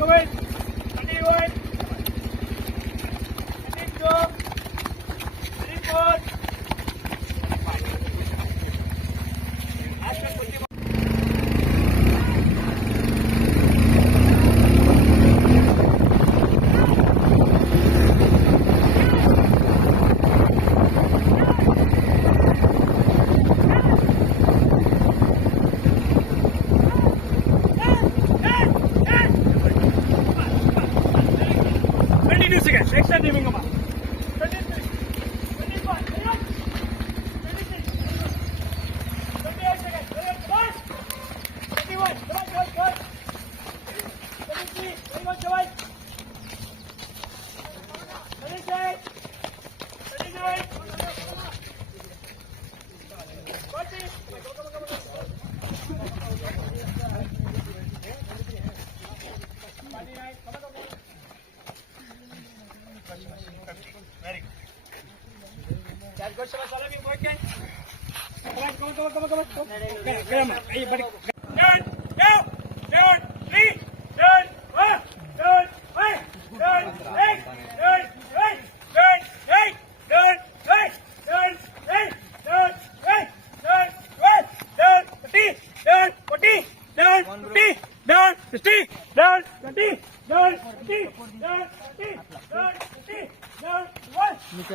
Kawin! Kaniwan! Kanitong! Kanipon! Ni que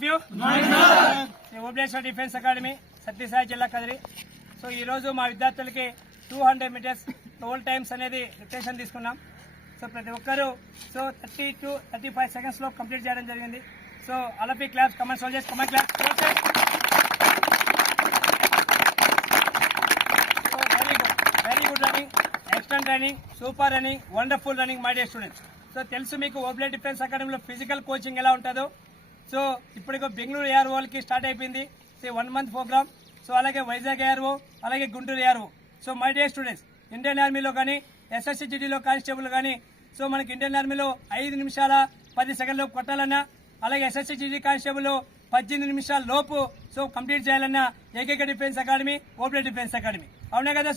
ఆఫ్ you Obleshwar defence academy Sathyasai జిల్లా Kadiri so ఈ రోజు మా విద్యార్థులకి two hundred metres old times అనేది రిటేషన్ తీసుకున్నాం. సో ప్రతి ఒక్కరూ so thirty to thirty five సెకండ్స్లో కంప్లీట్ చేయడం జరిగింది. So Alleppey claps come on soldiers come on claps very good very good running excellent running super running wonderful running my dear students so తెలుసు మీకు ఓబ్లే డిఫెన్స్ అకాడమీలో physical coaching ఎలా ఉంటుందో. So ఇప్పటికో బెంగళూరు ఏఆర్ఓలకి స్టార్ట్ అయిపోయింది. So one month programme so అలాగే Vizag ARO అలాగే Guntur ARO so my dear students Indian ఆర్మీలో కానీ ఎస్ఎస్సిజిడిలో కానిస్టేబుల్ కానీ సో మనకి ఇండియన్ ఆర్మీలో ఐదు నిమిషాల పది సెకండ్లు కొట్టాలన్నా అలాగే ఎస్ఎస్సిజిడి కానిస్టేబుల్ పద్దెనిమిది నిమిషాల లోపు సో కంప్లీట్ చేయాలన్న ఏకైక defence academy open defence academy అవునా కదా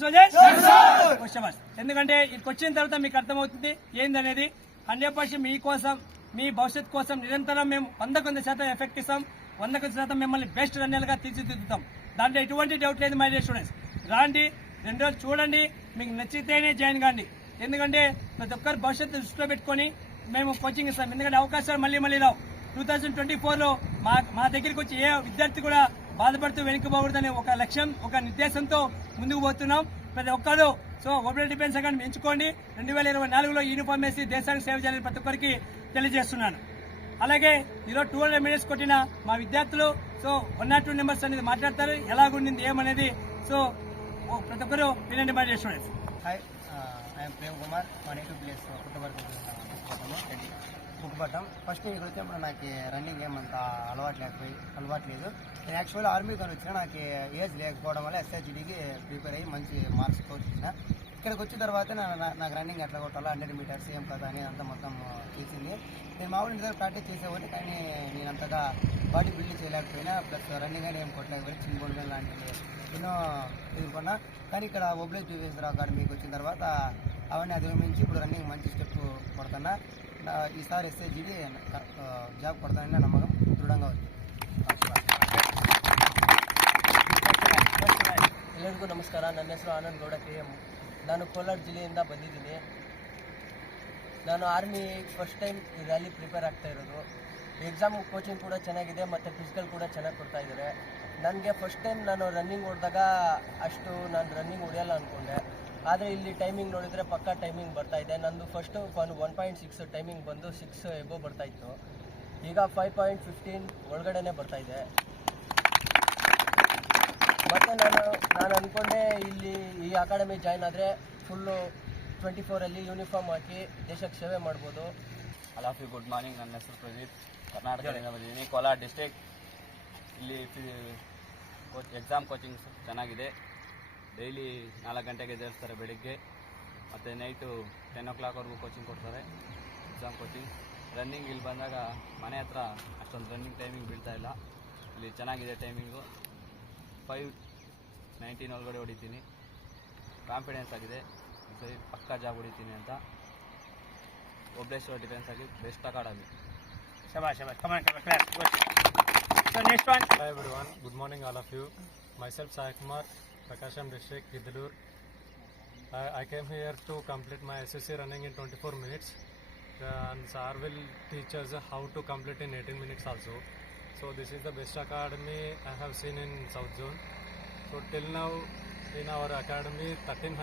క్వశ్చన్ ఎందుకంటే ఇక్కడికి వచ్చిన తర్వాత మీకు అర్థమవుతుంది ఏందనేది. హండ్రెడ్ పర్సెంట్ మీకోసం మీ భవిష్యత్ కోసం నిరంతరం మేము వందకు వంద శాతం ఎఫెక్ట్ ఇస్తాం వందకు శాతం మిమ్మల్ని బెస్ట్ రన్నర్లుగా తీర్చిదిద్దుతాం. దాంట్లో ఎటువంటి డౌట్ లేదు మై డియర్ స్టూడెంట్స్ రాండి రెండు రోజులు చూడండి మీకు నచ్చితేనే జాయిన్ కాండి. ఎందుకంటే ప్రతి ఒక్కరు భవిష్యత్తు దృష్టిలో పెట్టుకొని మేము కోచింగ్ ఇస్తాం. ఎందుకంటే అవకాశాలు మళ్ళీ మళ్ళీ రావు. టూ థౌజండ్ ట్వంటీ ఫోర్లో మా మా దగ్గరికి వచ్చి ఏ విద్యార్థి కూడా బాధపడుతూ వెనుకబోకూడదనే ఒక లక్ష్యం ఒక నిర్దేశంతో ముందుకు పోతున్నాం. ప్రతి ఒక్కరు సో ఓపెన్ డిఫెన్స్ అకాడమీ ఎంచుకోండి. రెండు వేల ఇరవై నాలుగులో యూనిఫామ్ వేసి దేశానికి సేవ చేయాలని ప్రతి ఒక్కరికి తెలియజేస్తున్నాను. అలాగే ఈరోజు టూ హండ్రెడ్ మినిట్స్ కొట్టిన మా విద్యార్థులు so one not two numbers అనేది మాట్లాడతారు ఎలాగుండింది ఏమనేది సో ఓ ప్రతి ఒక్కరు వినండి my students hi I'm Prem Kumar మా native place Puttaparthi Puttapattam Puttapattam first ఇక్కడ వచ్చినప్పుడు నాకు రన్నింగ్ ఏమంత అలవాటు లేకపోయి అలవాటు లేదు. నేను యాక్చువల్గా ఆర్మీతో వచ్చిన నాకు ఏజ్ లేకపోవడం వల్ల ఎస్హెచ్డికి ప్రిపేర్ అయ్యి మంచి మార్క్స్ వచ్చిన. ఇక్కడికి వచ్చిన తర్వాత నా- నా- నాకు రన్నింగ్ ఎట్లా కొట్టాలో హండ్రెడ్ మీటర్స్ ఏం కదా అని అంతా మొత్తం తెలిసింది నేను మామూలు ఇంటి దగ్గర ప్రాక్టీస్ చేసేవాడిని కానీ నేను అంతగా బాడీ బిల్డ్ చేయలేకపోయినా ప్లస్ రన్నింగ్ అని ఏం కొట్టలేకపోయినా చిన్న బొండు లాంటివి ఎన్నో ఎదుర్కొన్నా కానీ ఇక్కడ ఒబ్లేజ్ డిఫెన్స్ అకాడమీకి వచ్చిన తర్వాత అవన్నీ అధిగమించి ఇప్పుడు రన్నింగ్ మంచి స్టెప్ కొడుతున్నా నా- ఈసారి ఎస్ఐజిడి జాబ్ కొడతానని నా నమ్మకం దృఢంగా ఉంది ಎಲ್ಲರಿಗೂ ನಮಸ್ಕಾರ ನನ್ನ ಹೆಸರು ಆನಂದ್ ಗೌಡ ಕೆ ಎಮ್ ನಾನು ಕೋಲಾರ ಜಿಲ್ಲೆಯಿಂದ ಬಂದಿದ್ದೀನಿ. ನಾನು army first time rally prepare ಆಗ್ತಾ ಇರೋದು. ಎಕ್ಸಾಮ್ ಕೋಚಿಂಗ್ ಕೂಡ ಚೆನ್ನಾಗಿದೆ, ಮತ್ತು ಫಿಸಿಕಲ್ ಕೂಡ ಚೆನ್ನಾಗಿ ಕೊಡ್ತಾ ಇದ್ದಾರೆ ನನಗೆ ಫಸ್ಟ್ ಟೈಮ್ ನಾನು ರನ್ನಿಂಗ್ ಹೊಡೆದಾಗ ಅಷ್ಟು ನಾನು ರನ್ನಿಂಗ್ ಹೊಡೆಯಲ್ಲ ಅಂದ್ಕೊಂಡೆ ಆದರೆ ಇಲ್ಲಿ ಟೈಮಿಂಗ್ ನೋಡಿದರೆ ಪಕ್ಕ ಟೈಮಿಂಗ್ ಬರ್ತಾ ಇದೆ. ನಂದು first one one point six timing ಬಂದು ಸಿಕ್ಸ್ ಎಬೋ ಬರ್ತಾಯಿತ್ತು ಈಗ ಫೈವ್ ಪಾಯಿಂಟ್ ಫಿಫ್ಟೀನ್ ಒಳಗಡೆನೇ ಬರ್ತಾ ಇದೆ. ಮತ್ತು ನಾನು ನಾನು ಅಂದ್ಕೊಂಡೆ ಇಲ್ಲಿ ಈ ಅಕಾಡೆಮಿ ಜಾಯ್ನ್ ಆದರೆ ಫುಲ್ಲು ಟ್ವೆಂಟಿ ಫೋರಲ್ಲಿ ಯೂನಿಫಾರ್ಮ್ ಹಾಕಿ ದೇಶಕ್ಕೆ ಸೇವೆ ಮಾಡ್ಬೋದು. ಯು ಗುಡ್ ಮಾರ್ನಿಂಗ್ ನನ್ನ ಹೆಸರು ಪ್ರದೀಪ್. ಕರ್ನಾಟಕದಿಂದ ಬಂದಿದ್ದೀನಿ. ಕೋಲಾರ ಡಿಸ್ಟ್ರಿಕ್ಟ್ ಇಲ್ಲಿ ಕೋಚ್ ಎಕ್ಸಾಮ್ ಕೋಚಿಂಗ್ ಚೆನ್ನಾಗಿದೆ. ಡೈಲಿ ನಾಲ್ಕು ಗಂಟೆಗೆ ಎದುರಿಸ್ತಾರೆ ಬೆಳಿಗ್ಗೆ. ಮತ್ತು ನೈಟು ಟೆನ್ ಓ ಕ್ಲಾಕ್ವರೆಗೂ ಕೋಚಿಂಗ್ ಕೊಡ್ತಾರೆ. ಎಕ್ಸಾಮ್ ಕೋಚಿಂಗ್ ರನ್ನಿಂಗ್ ಇಲ್ಲಿ ಬಂದಾಗ ಮನೆ ಹತ್ರ ಅಷ್ಟೊಂದು ರನ್ನಿಂಗ್ ಟೈಮಿಂಗ್ ಬೀಳ್ತಾ ಇಲ್ಲ. ಇಲ್ಲಿ ಚೆನ್ನಾಗಿದೆ ಟೈಮಿಂಗು ಫೈವ್ ನೈನ್ಟೀನ್ ಒಳಗಡೆ ಹೊಡಿತೀನಿ ಕಾನ್ಫಿಡೆನ್ಸ್ ಆಗಿದೆ ಈ ಸರಿ ಪಕ್ಕಾ ಜಾಬ್ ಹೊಡಿತೀನಿ ಅಂತ ಒಬ್ಲೇಶ್ವರ ಡಿಫೆನ್ಸ್ ಆಗಿ ಬೆಸ್ಟ್ ಅಕಾಡೆಮಿ ಶಬಾಷ್ ಶಬಾಷ್ come on come on class good so next one Hi everyone, good morning all of you. Myself Sai Kumar, Prakasham district, Gidalur. I, I came here to complete my SSC running in 24 minutes. Uh, and sir will teach us how to complete in 18 minutes also. So this is the best academy I have seen in South Zone. So till now in our academy 1300